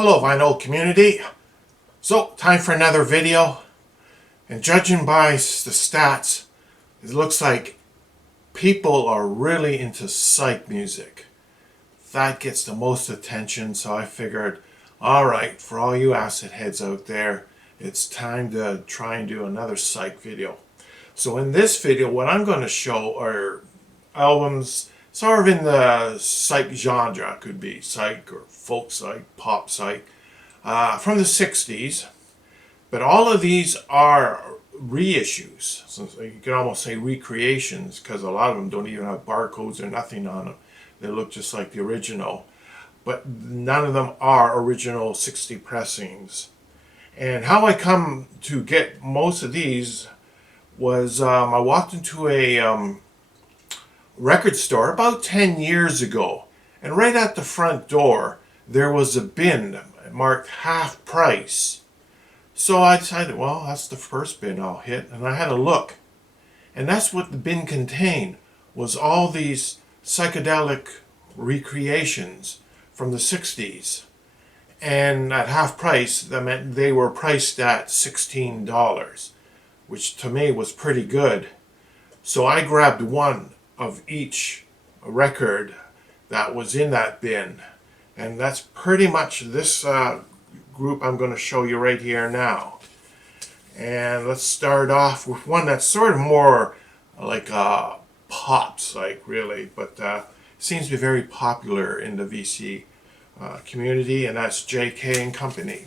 Hello vinyl community. So time for another video, and judging by the stats, it looks like people are really into psych music. That gets the most attention, so I figured, alright, for all you acid heads out there, it's time to try and do another psych video. So in this video, what I'm going to show are albums sort of in the psych genre. Could be psych or folk psych, pop psych, from the 60s. But all of these are reissues. So you can almost say recreations, because a lot of them don't even have barcodes or nothing on them. They look just like the original. But none of them are original 60 pressings. And how I come to get most of these was I walked into a record store about 10 years ago, and right at the front door there was a bin marked half price. So I decided, well, that's the first bin I'll hit, and I had a look, and that's what the bin contained, was all these psychedelic recreations from the 60s. And at half price, that meant they were priced at $16, which to me was pretty good. So I grabbed one of each record that was in that bin, and that's pretty much this group I'm going to show you right here now. And let's start off with one that's sort of more like a pop psych, really, but seems to be very popular in the VC community, and that's J.K. and Company.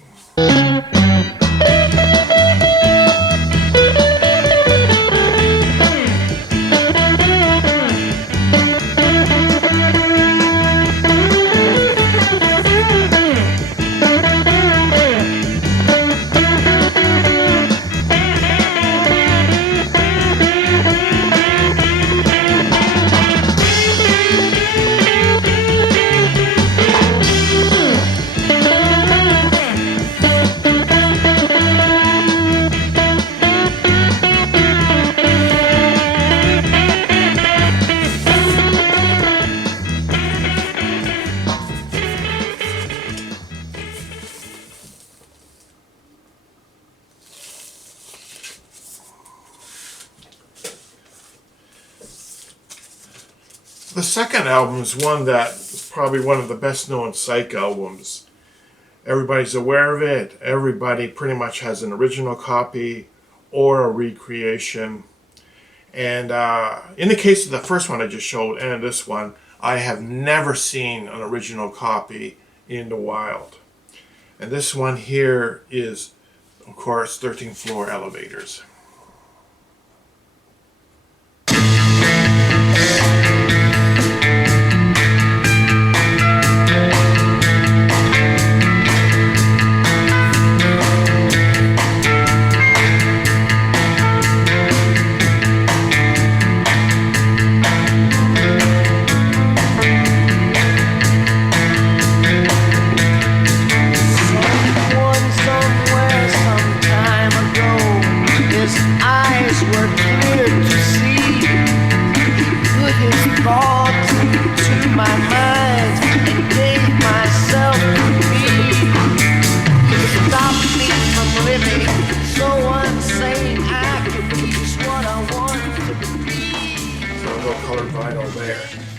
The second album is one that is probably one of the best known psych albums. Everybody's aware of it. Everybody pretty much has an original copy or a recreation. And in the case of the first one I just showed and this one, I have never seen an original copy in the wild. And this one here is, of course, 13th Floor Elevators.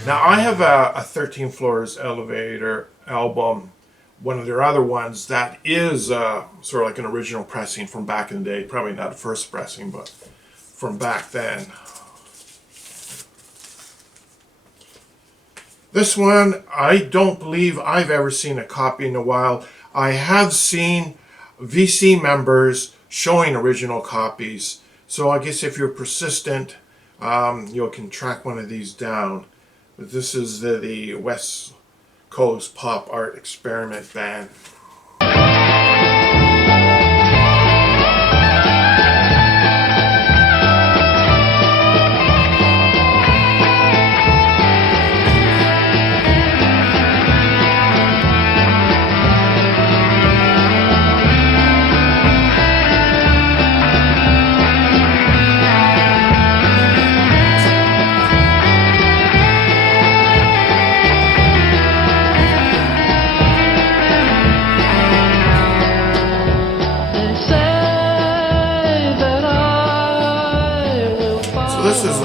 Now I have a 13 Floors Elevator album, one of their other ones that is sort of like an original pressing from back in the day. Probably not the first pressing, but from back then. This one, I don't believe I've ever seen a copy in a while. I have seen VC members showing original copies, so I guess if you're persistent, you can track one of these down. But this is the West Coast Pop Art Experiment Band.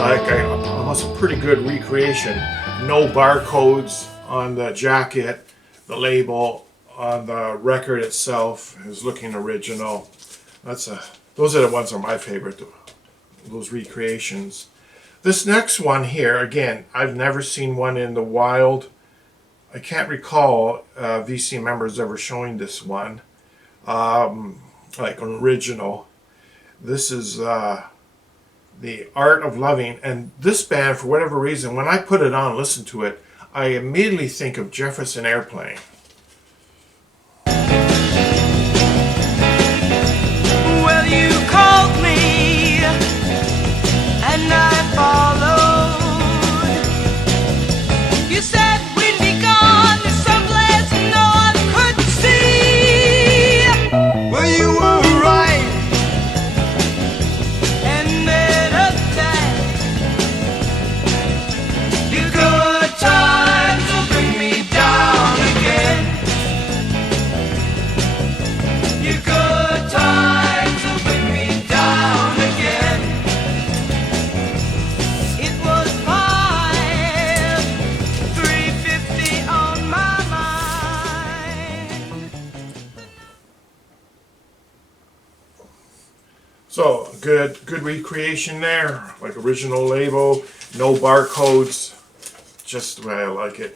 like almost a pretty good recreation. No barcodes on the jacket. The label on the record itself is looking original. Those are the ones that are my favorite, those recreations. This next one here, again, I've never seen one in the wild. I can't recall VC members ever showing this one, like an original. This is The Art of Loving, and this band, for whatever reason, when I put it on and listen to it, I immediately think of Jefferson Airplane. Well, you called me and I followed. You said we'd be gone to someplace no one could see. Well, you were right. And then a time, your good times will bring me down again. Your good times will bring me down again. It was 3:50 on my mind. So good recreation there, like original label, no barcodes, just the way I like it.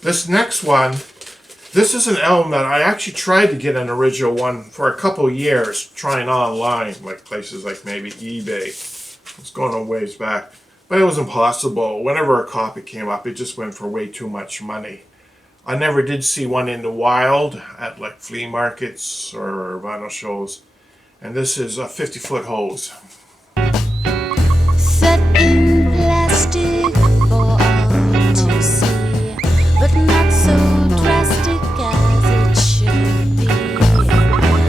This next one, this is an album that I actually tried to get an original one for a couple years, trying online, like places like maybe eBay. It's going a ways back, but it was impossible. Whenever a copy came up, it just went for way too much money. I never did see one in the wild at like flea markets or vinyl shows. And this is a 50-foot hose. Set in plastic for all to see, but not so drastic as it should be.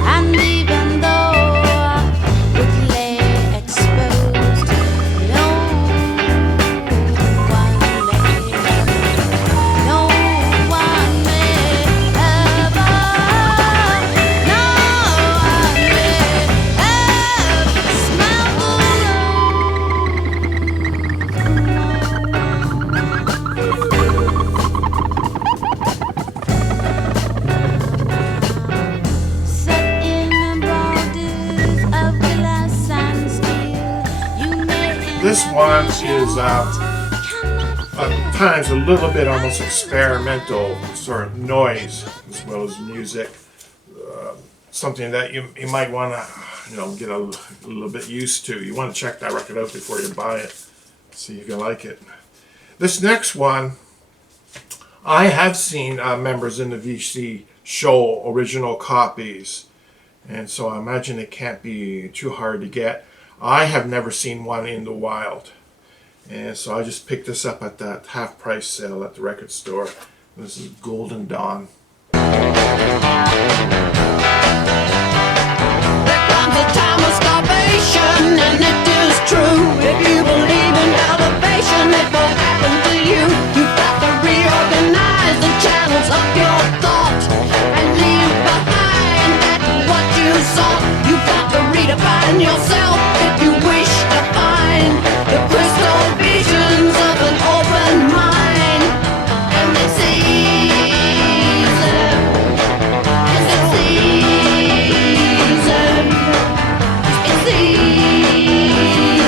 And even though it lay exposed, no one may ever, smell the set in borders of glass and steel. You may This one is at times a little bit almost experimental sort of noise as well as music. Something that you might want to get a little bit used to. You want to check that record out before you buy it, see if you like it. This next one, I have seen members in the VC show original copies, and so I imagine it can't be too hard to get. I have never seen one in the wild, and so I just picked this up at that half-price sale at the record store. This is Golden Dawn. There comes a time of starvation, and it is true. If you believe in elevation, it will happen to you. You've got to reorganize the channels of your thought and leave behind what you sought. You've got to redefine yourself if you wish to find the crystal visions of an open mind. And they seize them, and they seize them. It's easy.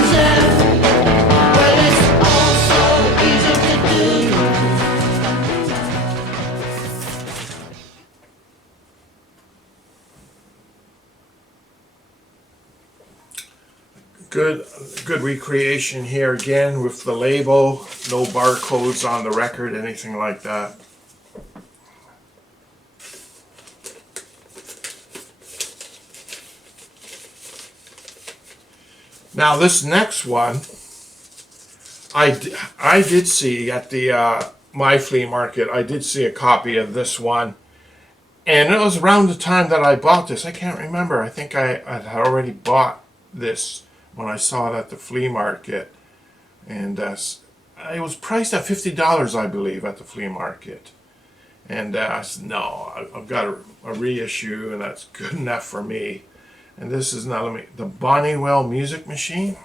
Well, it's all so easy to do. Good recreation here again with the label, no barcodes on the record, anything like that. Now this next one, I did see at the my flea market. I did see a copy of this one, and it was around the time that I bought this. I can't remember. I think I had already bought this when I saw it at the flea market, and it was priced at $50, I believe, at the flea market. And I said, no, I've got a reissue, and that's good enough for me. And this is not the Bonniewell Music Machine.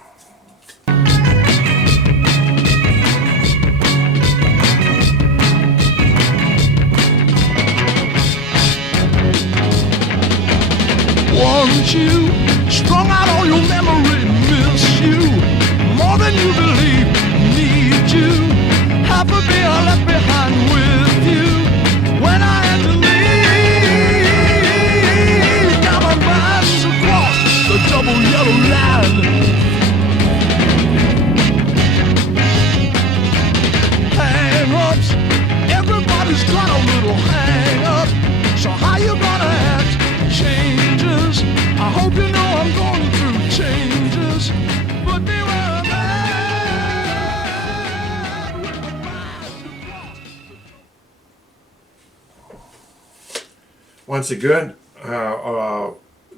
Want you, strung out on your memory, miss you more than you believe, need you, happy being left behind with you when I had to leave. Now my mind's across the double yellow line. Hang-ups, everybody's got a little hang-up, so how you gonna act? Changes, I hope you know I'm going through changes, but beware of that with the mind across. Once again,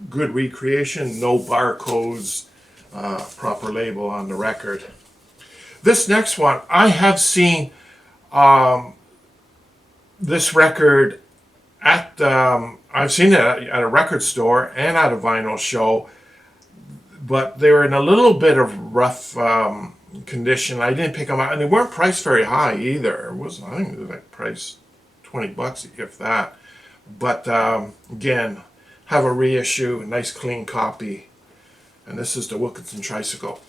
good recreation, no barcodes, proper label on the record. This next one, I have seen this record at I've seen it at a record store and at a vinyl show, but they were in a little bit of rough condition. I didn't pick them out, and they weren't priced very high either. It was, I think it was like priced $20 if that. But again, have a reissue, a nice clean copy, and this is the Wilkinson Tricycle.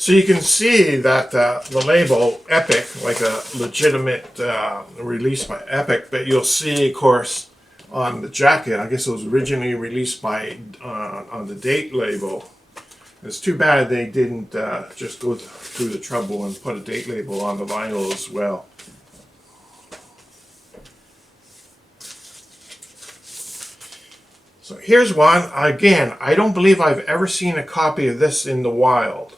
So you can see that the label Epic, like a legitimate release by Epic, but you'll see, of course, on the jacket, I guess it was originally released by on the date label. It's too bad they didn't just go through the trouble and put a date label on the vinyl as well. So here's one. Again, I don't believe I've ever seen a copy of this in the wild.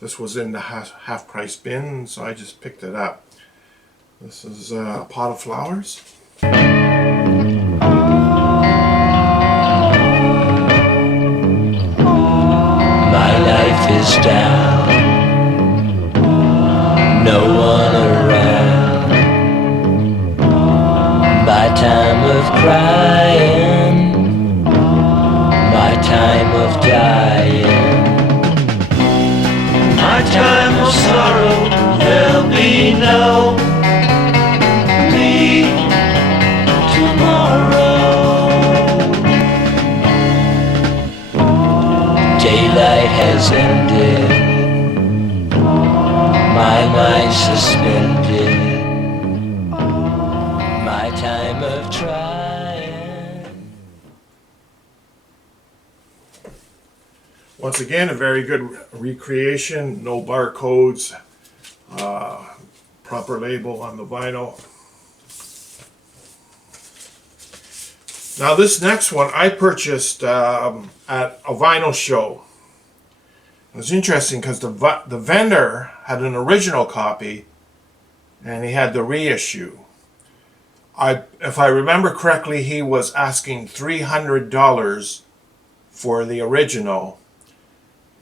This was in the half-price bin, so I just picked it up. This is a Pot of Flowers. My life is down, no one around. My time of crying, my time of dying. My time of sorrow, there'll be no me tomorrow. Daylight has ended, my mind suspended, my time of trying. Once again, a very good recreation, no barcodes, proper label on the vinyl. Now this next one I purchased at a vinyl show. It was interesting because the vendor had an original copy and he had the reissue. If I remember correctly, he was asking $300 for the original.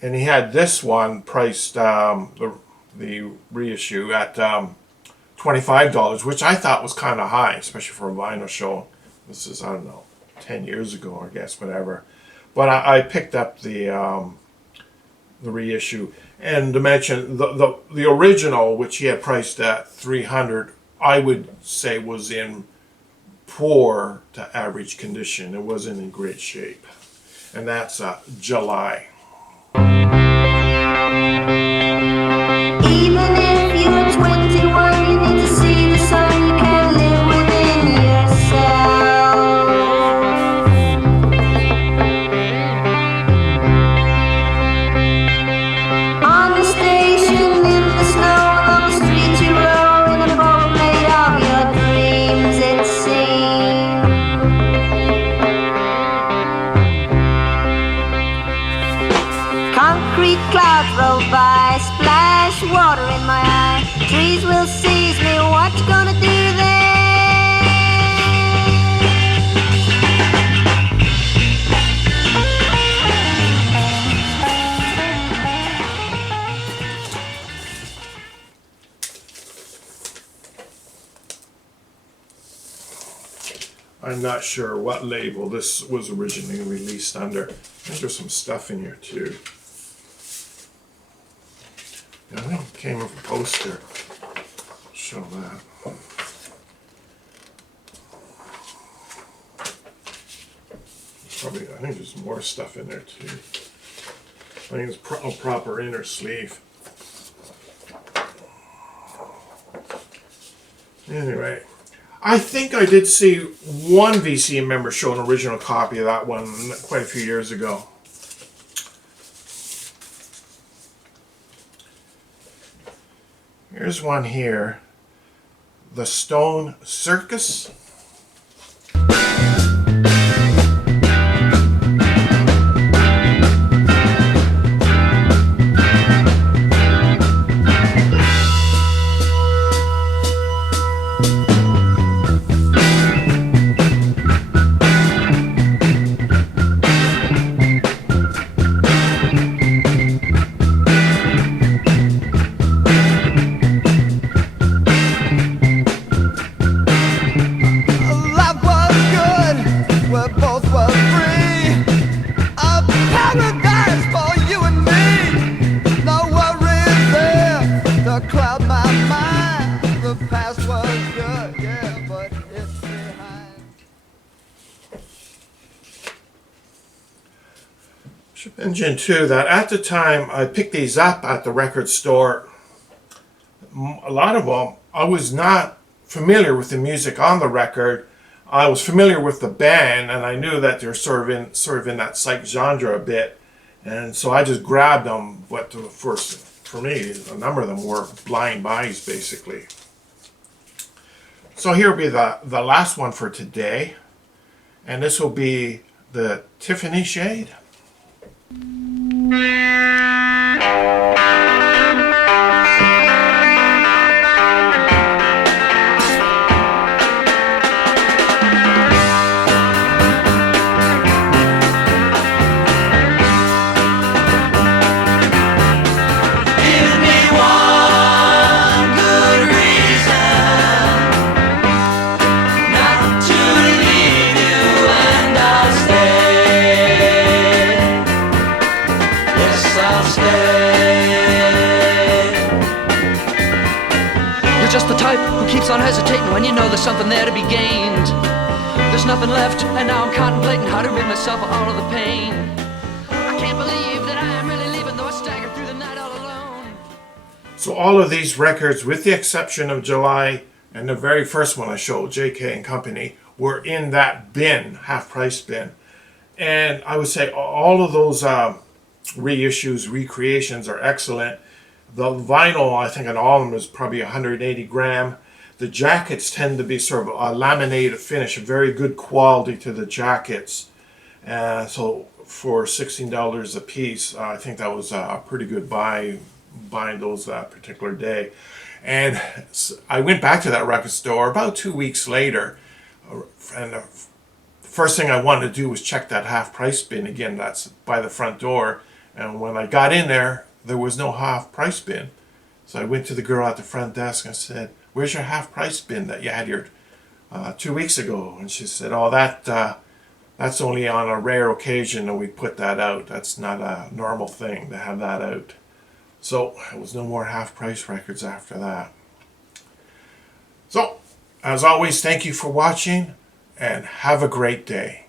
And he had this one priced, the reissue, at $25, which I thought was kind of high, especially for a vinyl show. This is, I don't know, 10 years ago, I guess, whatever. But I picked up the reissue. And to mention, the original, which he had priced at $300, I would say was in poor to average condition. It wasn't in great shape. And that's July. Even if you're 21, you need to see the sun. You can live within yourself. On the station, in the snow, along the streets you roll, in a boat made of your dreams, it seems. Concrete clouds roll by, splash water in my eye. Trees will seize me, what you gonna do there? I'm not sure what label this was originally released under. I think there's some stuff in here too. I think it came with a poster. I'll show that. Probably, I think there's more stuff in there too. I think it's a proper inner sleeve. Anyway, I think I did see one VCM member show an original copy of that one quite a few years ago. Here's one here. The Stone Circus. Life was good, we both were free. A paradise for you and me. No worries there to cloud my mind. The past was good, yeah, but it's behind. Should mention too that at the time I picked these up at the record store. A lot of them, I was not familiar with the music on the record. I was familiar with the band, and I knew that they're sort of in that psych genre a bit, and so I just grabbed them. But for me, a number of them were blind buys basically. So here will be the last one for today, and this will be the Tiffany Shade. Give me one good reason not to leave you, and I'll stay. Yes, I'll stay. You're just the type who keeps on hesitating when you know there's something there to be gained. There's nothing left, and now I'm contemplating how to rid myself of all of the pain. I can't believe that I am really leaving, though I stagger through the night all alone. So all of these records, with the exception of July and the very first one I showed, JK and Company, were in that bin, half-price bin. And I would say all of those reissues, recreations are excellent. The vinyl, I think on all of them is probably 180 gram. The jackets tend to be sort of a laminated finish, a very good quality to the jackets. So for $16 a piece, I think that was a pretty good buy, buying those that particular day. And I went back to that record store about 2 weeks later, and the first thing I wanted to do was check that half-price bin again. That's by the front door. And when I got in there, there was no half-price bin. So I went to the girl at the front desk and said, "Where's your half-price bin that you had here 2 weeks ago?" And she said, "Oh, that's only on a rare occasion that we put that out. That's not a normal thing to have that out." So it was no more half-price records after that. So, as always, thank you for watching, and have a great day.